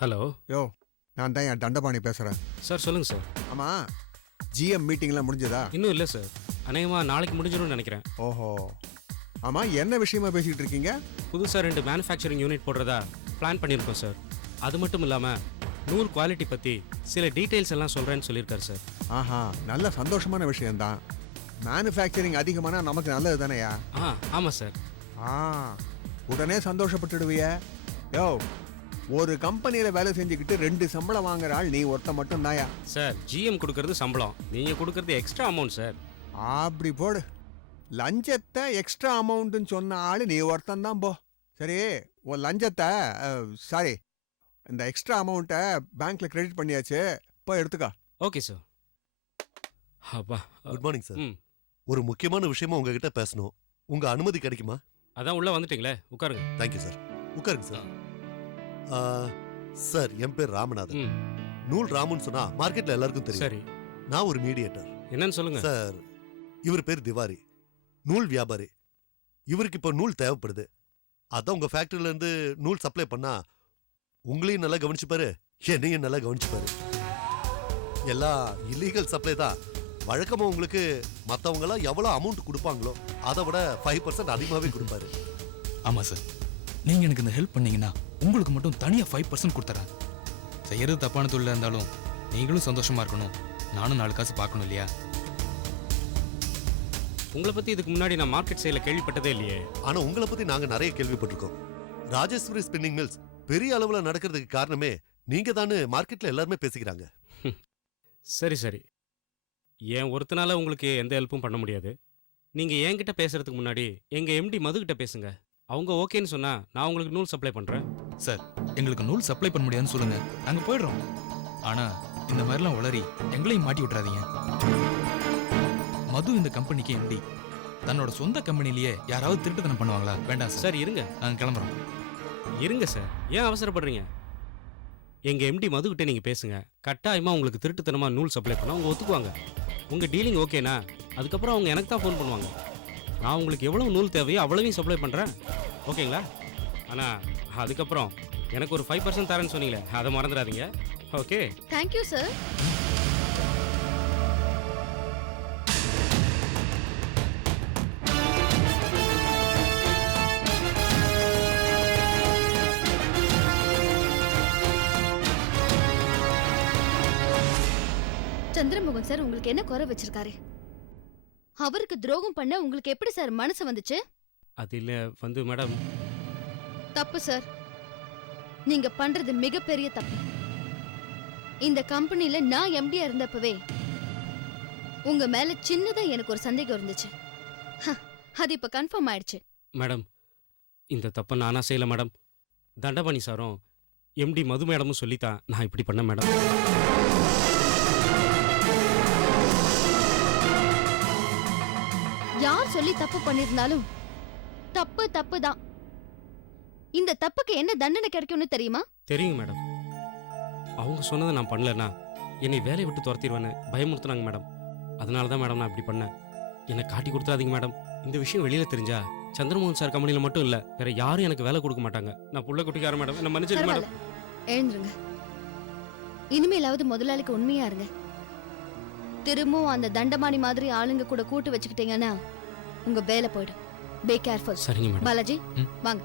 Hello. யோ, நான் தான் என் தண்டபாணி பேசுகிறேன். சார் சொல்லுங்கள் சார். ஆமாம், ஜிஎம் மீட்டிங்லாம் முடிஞ்சதா? இன்னும் இல்லை சார். அநேகமாக நாளைக்கு முடிஞ்சிடும்னு நினைக்கிறேன். ஓஹோ, ஆமாம், என்ன விஷயமா பேசிக்கிட்டு இருக்கீங்க? புதுசாக 2 மேனுஃபேக்சரிங் யூனிட் போடுறதா பிளான் பண்ணியிருக்கோம் சார். அது மட்டும் இல்லாமல் நூல் குவாலிட்டி பற்றி சில டீட்டெயில்ஸ் எல்லாம் சொல்கிறேன்னு சொல்லியிருக்காரு சார். ஆஹா, நல்ல சந்தோஷமான விஷயம்தான். மேனுஃபேக்சரிங் அதிகமானா நமக்கு நல்லது தானேயா? ஆமாம் சார். உடனே சந்தோஷப்பட்டுடுவிய. யோ, ஒரு கம்பெனியில் வேலை செஞ்சுக்கிட்டு 2 சம்பளம் வாங்குற ஆள் நீ ஒருத்த மட்டும் தாயா? சார், ஜிஎம் கொடுக்கறது சம்பளம், நீங்கள் கொடுக்கறது எக்ஸ்ட்ரா அமௌண்ட் சார். அப்படி போடு. லஞ்சத்தை எக்ஸ்ட்ரா அமௌண்ட்டுன்னு சொன்ன ஆள் நீ ஒருத்தன் தான். போ சரி, உன் லஞ்சத்தை சாரி இந்த எக்ஸ்ட்ரா அமௌண்ட்டை பேங்க்ல கிரெடிட் பண்ணியாச்சு, போய் எடுத்துக்கா. Okay sir. அப்பா. Good morning sir. ம். ஒரு முக்கியமான விஷயமா உங்ககிட்ட பேசணும். உங்க அனுமதி கிடைக்குமா? அதான் உள்ளே வந்துட்டீங்களே, உட்காருங்க. Thank you sir. உட்காருங்க சார். சார், என் பேர் ராமநாதன். ம். நூல் ராமுன்னு சொன்னா மார்க்கெட்ல எல்லாருக்கும் தெரியும். சரி, நான் ஒரு மீடியேட்டர். என்னன்னு சொல்லுங்க சார். இவர் பேர் திவாரி, நூல் வியாபாரி. இவருக்கு இப்போ நூல் தேவைப்படுது. அதான் உங்க ஃபேக்டரியில இருந்து நூல் சப்ளை பண்ணா உங்களையும் நல்லா கவனிச்சுப்பாரு, என்னையும் நல்லா கவனிச்சுப்பாரு. எல்லாம் இல்லீகல் சப்ளை தான். வழக்கமா உங்களுக்கு மற்றவங்க எல்லாம் எவ்வளவு அமௌண்ட் கொடுப்பாங்களோ அதை விட 5% அதிகமாகவே கொடுப்பாரு. ஆமா சார், நீங்க எனக்கு இந்த ஹெல்ப் பண்ணீங்கன்னா உங்களுக்கு மட்டும் தனியா 5% கொடுத்துறேன். செய்யறது தப்பான தொழிலா இருந்தாலும் நீங்களும் சந்தோஷமா இருக்கணும், நானும் 4 காசு பார்க்கணும் இல்லையா? உங்களை பற்றி இதுக்கு முன்னாடி நான் மார்க்கெட் சைடில் கேள்விப்பட்டதே இல்லையே. ஆனா உங்களை பத்தி நாங்க நிறைய கேள்விப்பட்டிருக்கோம். ராஜேஸ்வரி ஸ்பின்னிங் மில்ஸ் பெரிய அளவுல நடக்கிறதுக்கு காரணமே நீங்க தானே மார்க்கெட்ல எல்லாருமே பேசிக்கிறாங்க. சரி சரி, ஏன் ஒருத்தனால உங்களுக்கு எந்த ஹெல்ப்பும் பண்ண முடியாது. நீங்கள் என்கிட்ட பேசுறதுக்கு முன்னாடி எங்கள் எம்டி மதுக்கிட்ட பேசுங்க. அவங்க ஓகேன்னு சொன்னா நான் உங்களுக்கு நூல் சப்ளை பண்ணுறேன். சார், எங்களுக்கு நூல் சப்ளை பண்ண முடியாதுன்னு சொல்லுங்க, நாங்க போயிடுறோம். ஆனா இந்த மாதிரிலாம் உளறி எங்களையும் மாட்டி விட்டுறாதீங்க. மது இந்த கம்பெனிக்கு எம்டி. தன்னோட சொந்த கம்பெனிலேயே யாராவது திருட்டுத்தனம் பண்ணுவாங்களா? வேண்டாம் சார். சார் இருங்க, நாங்க கிளம்புறோம். இருங்க சார், ஏன் அவசரப்படுறீங்க? எங்கள் எம்டி மதுக்கிட்ட நீங்கள் பேசுங்க. கட்டாயமாக உங்களுக்கு திருட்டுத்தனமாக நூல் சப்ளை பண்ணால் அவங்க ஒத்துக்குவாங்க. உங்கள் டீலிங் ஓகேனா அதுக்கப்புறம் அவங்க எனக்கு தான் ஃபோன் பண்ணுவாங்க. நான் உங்களுக்கு எவ்வளோ நூல் தேவையோ அவ்வளவையும் சப்ளை பண்ணுறேன், ஓகேங்களா? ஆனால் அதுக்கப்புறம் எனக்கு ஒரு 5% தரேன்னு சொன்னீங்களே, அதை மறந்துடாதீங்க. Okay, thank you sir. Chandramohan sir உங்களுக்கு என்ன குறை வச்சிருக்காரு? அவருக்கு துரோகம் பண்ண உங்களுக்கு எப்படி சார் மனசு வந்துச்சு? அது இல்லை வந்து மேடம். தப்பு சார், நீங்க பண்றது மிகப்பெரிய தப்பு. இந்த கம்பெனில நான் எம்டியா இருந்தப்பவே உங்க மேல சின்னதா எனக்கு ஒரு சந்தேகம் இருந்துச்சு. அது இப்ப கன்ஃபார்ம் ஆயிடுச்சு. மேடம், இந்த தப்பை நானா செய்யல மேடம். தண்டபாணி சாரும் எம்டி மது மேடமும் சொல்லித்தான் நான் இப்படி பண்ணேன் மேடம். யார் சொல்லி தப்பு பண்ணிருந்தாலும் தப்பு தப்பு தான். இந்த தப்புக்கு என்ன தண்டனை கிடைக்கும்னு தெரியுமா? தெரியுங்க மேடம். அவங்க சொன்னதை நான் பண்ணலன்னா என்னை வேலையை விட்டு துரத்திடுவேன்னு பயமுறுத்துனாங்க மேடம். அதனால தான் மேடம் நான் இப்படி பண்ணேன். என்னை காட்டி கொடுத்துறாதீங்க மேடம். இந்த விஷயம் வெளியில தெரிஞ்சா சந்திரமோகன் சார் கம்பெனியில் மட்டும் இல்லை, வேற யாரும் எனக்கு வேலை கொடுக்க மாட்டாங்க. நான் புள்ள குட்டிக்கார மேடம், என்ன மன்னிச்சிருங்க மேடம். எழுந்துருங்க. இனிமேலாவது முதலாளிக்கு உண்மையா இருங்க. திரும்பவும் அந்த தண்டமானி மாதிரி ஆளுங்க கூட கூட்டு வச்சுக்கிட்டீங்கன்னா உங்க வேலை போயிடும். Be careful. சரிங்க மேடம். பாலாஜி வாங்க.